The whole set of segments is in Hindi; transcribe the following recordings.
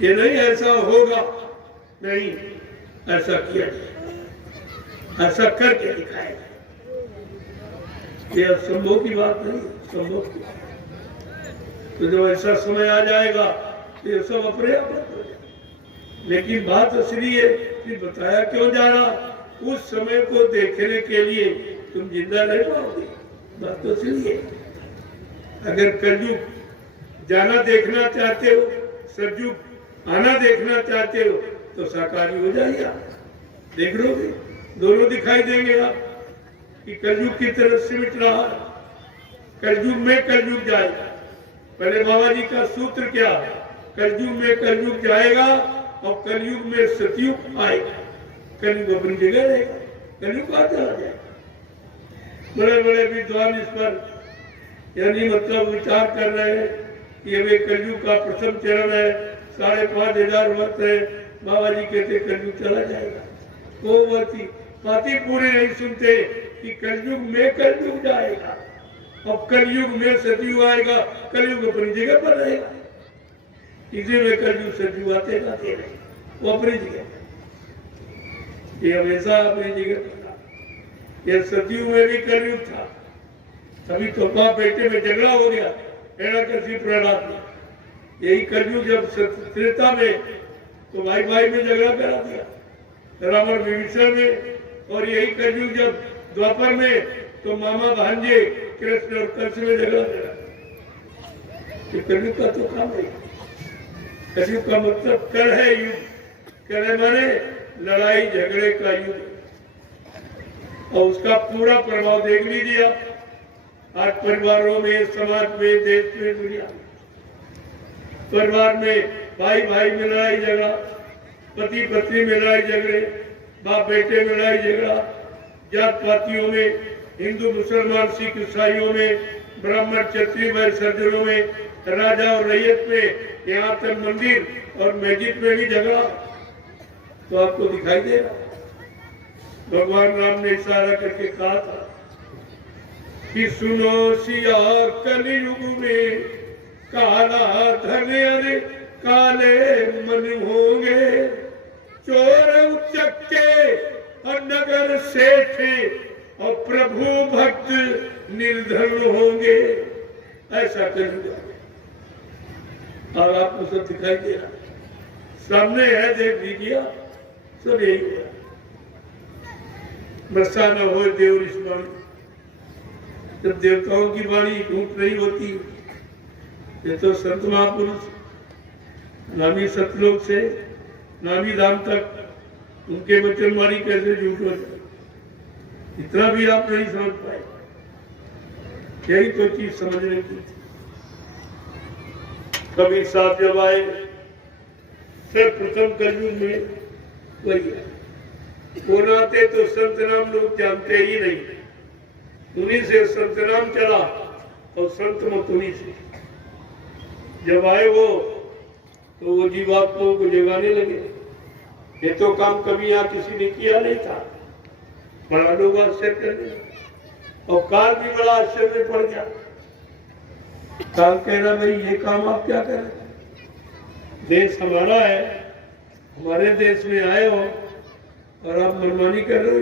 ये नहीं ऐसा होगा, नहीं, ऐसा किया जाए, ऐसा करके दिखाया जाए। ये असंभव की बात नहीं, संभव की बात। तो जब ऐसा समय आ जाएगा तो ये सब अपने आप हो जाएगा। लेकिन बात असली है कि बताया क्यों जा रहा, उस समय को देखने के लिए तुम जिंदा रह पाओगे, बात तो असली है। अगर कलयुग जाना देखना चाहते हो, सतयुग आना देखना चाहते हो, तो साकारी हो जाइए, आप देख लोगे, दोनों दिखाई देंगे आप कि कलयुग की तरफ से मिट रहा है, कलयुग में कलयुग जाएगा। पहले बाबा जी का सूत्र क्या, कलयुग में कलयुग जाएगा और कलयुग में सतयुग आएगा। कलयुग अपनी जगह रहेगा, कलयुग आ चला जाएगा। बड़े बड़े विद्वान इस पर यानी मतलब विचार कर रहे हैं कि अभी कलयुग का प्रथम चरण है, 5,500 वर्ष है, बाबा जी कहते कलयुग चला जाएगा। वो बातें पूरे नहीं सुनते कि कलयुग में कलयुग जाएगा और कलयुग में सतयुग आएगा, कलयुग अपनी जगह पर रहेगा। इसी में कलयुग सतयुग आते जाते रहे, वो अपनी जगह, ये हमेशा अपनी जगह पर था। ये सतयुग में भी कलयुग था, तभी तो बाप बेटे में झगड़ा हो गया, हिरण्यकशिपु प्रहलाद में। यही कलयुग जब त्रेता में तो भाई भाई में झगड़ा करा दिया, रावण विभीषण में, और यही कलयुग जब द्वापर में तो मामा भांजे कृष्ण और कंस में झगड़ा करा। कलयुग का तो काम है। कलयुग का मतलब कल है युग, कल माने लड़ाई झगड़े का युग, और उसका पूरा प्रभाव देख लीजिए आप आज परिवारों में, समाज में, देश में, दुनिया में। परिवार में भाई भाई में लड़ाई झगड़ा, पति पत्नी में लड़ाई झगड़े, बाप बेटे में लड़ाई झगड़ा, जात पातियों में, हिंदू मुसलमान सिख ईसाइयों में, ब्राह्मण क्षत्रिय वैश्य शूद्रों में, राजा और रैयत में, यहाँ तक मंदिर और मस्जिद में भी झगड़ा तो आपको दिखाई दे रहा। भगवान राम ने इशारा करके कहा था कि सुनो सिया कलयुग में काला धन अरे काले मन होंगे, चोर उचक्के और नगर सेठ और प्रभु भक्त निर्धन होंगे। ऐसा कलयुग और आपको सब दिखाई दे रहा, सामने है, देख लीजिए, सब यही है। वर्षा न हो देव ऋषि, जब देवताओं की वाणी झूठ नहीं होती, ये तो संत महापुरुष नामी सतलोक से नामी धाम तक उनके वचन वाणी कैसे झूठ हो जाए, इतना भी आप नहीं समझ पाए। यही तो चीज समझने की थी। कबीर साहब जब आए सर्वप्रथम कलयुग में वही है, वो नाते तो संत नाम लोग जानते ही नहीं, उन्हीं से संत नाम चला और संत मत उन्हीं से। जब आए वो तो वो जीवात्माओं को जगाने लगे। ये तो काम कभी यहाँ किसी ने किया नहीं था, बड़ा लोग आश्चर्य करने, और काल भी बड़ा आश्चर्य में पड़ गया। काल कह रहा भाई ये काम आप क्या कर रहे, देश हमारा है, हमारे देश में आए हो और आप मनमानी कर रहे हो,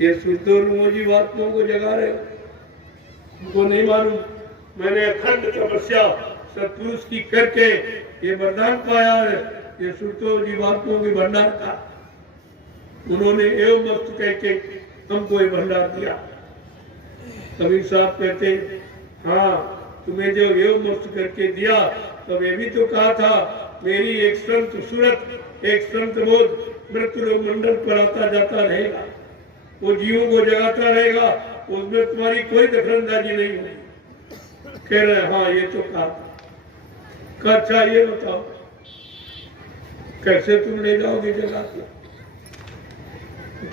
ये शुद्ध और जीवात्माओं को जगा रहे हो। उनको नहीं मालूम मैंने अखंड तपस्या सत्पुरुष की करके ये वरदान पाया है, ये शुद्ध जीवात्माओं के भंडार था। उन्होंने एवं मस्त कह के हमको ये भंडार दिया। कबीर साहब कहते हाँ तुम्हें जो एवं मस्त करके दिया, तब ये भी तो कहा था मेरी एक संत सूरत, एक संत बोध मृत्यु मंडल पर आता जाता रहेगा, वो जीवों को जगाता रहेगा, उसमें तुम्हारी कोई दखलंदाजी नहीं होगी। कह रहे हाँ ये तो कहा था। अच्छा ये बताओ कैसे तुम ले जाओगे जगा के?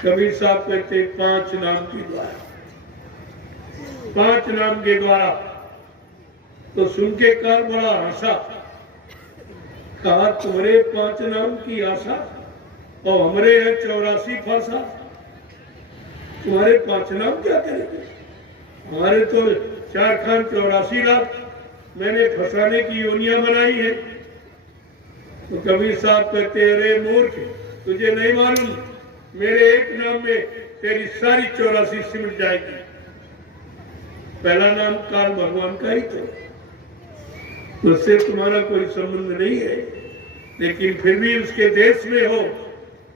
कबीर साहब कहते 5 नाम के द्वारा, 5 नाम के द्वारा। तो सुन के काल बड़ा हंसा, कहा तुम्हारे 5 नाम की आशा और हमारे हैं 84 फांसा, तुम्हारे 5 नाम क्या करेंगे? हमारे तो 4 खान 84 लाख मैंने फंसाने की योनियां बनाई है, तो कबीर साहब कहते, अरे मूर्ख, तुझे नहीं मालूम मेरे एक नाम में तेरी सारी 84 सिमट जाएगी। पहला नाम काल भगवान का ही तो, उससे तुम्हारा कोई संबंध नहीं है, लेकिन फिर भी उसके देश में हो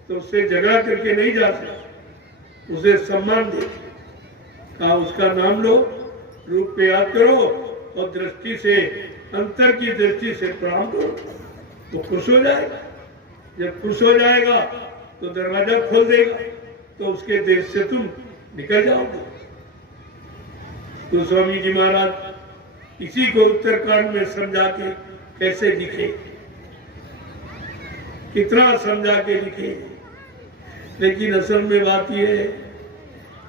तो उससे झगड़ा करके नहीं जा सकते, उसे सम्मान दे। कहा उसका नाम लो, रूप पे याद करो और दृष्टि से, अंतर की दृष्टि से प्रणाम करो, वो खुश हो जाएगा। जब खुश हो जाएगा तो दरवाजा खोल देगा, तो उसके देश से तुम निकल जाओगे। तो स्वामी जी महाराज इसी को उत्तरकांड में समझा के कैसे लिखे, कितना समझा के लिखे, लेकिन असल में बात यह है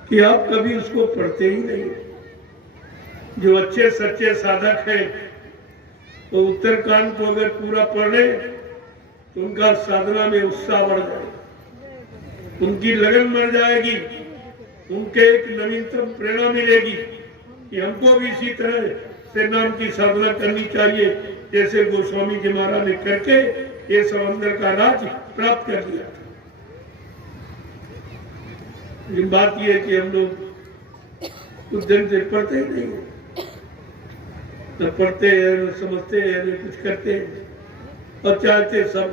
कि आप कभी उसको पढ़ते ही नहीं। जो अच्छे सच्चे साधक हैं तो उत्तरकांड को अगर पूरा पढ़ ले तो उनका साधना में उत्साह बढ़ जाएगा, उनकी लगन बढ़ जाएगी, उनके एक नवीनतम प्रेरणा मिलेगी कि हमको भी इसी तरह से नाम की साधना करनी चाहिए जैसे गोस्वामी जी महाराज ने करके ये समंदर का राज प्राप्त कर लिया था। लेकिन बात यह है कि हम लोग कुछ दिन से पढ़ते ही नहीं है, न पढ़ते हैं, न समझते हैं, न कुछ करते हैं, और चाहते सब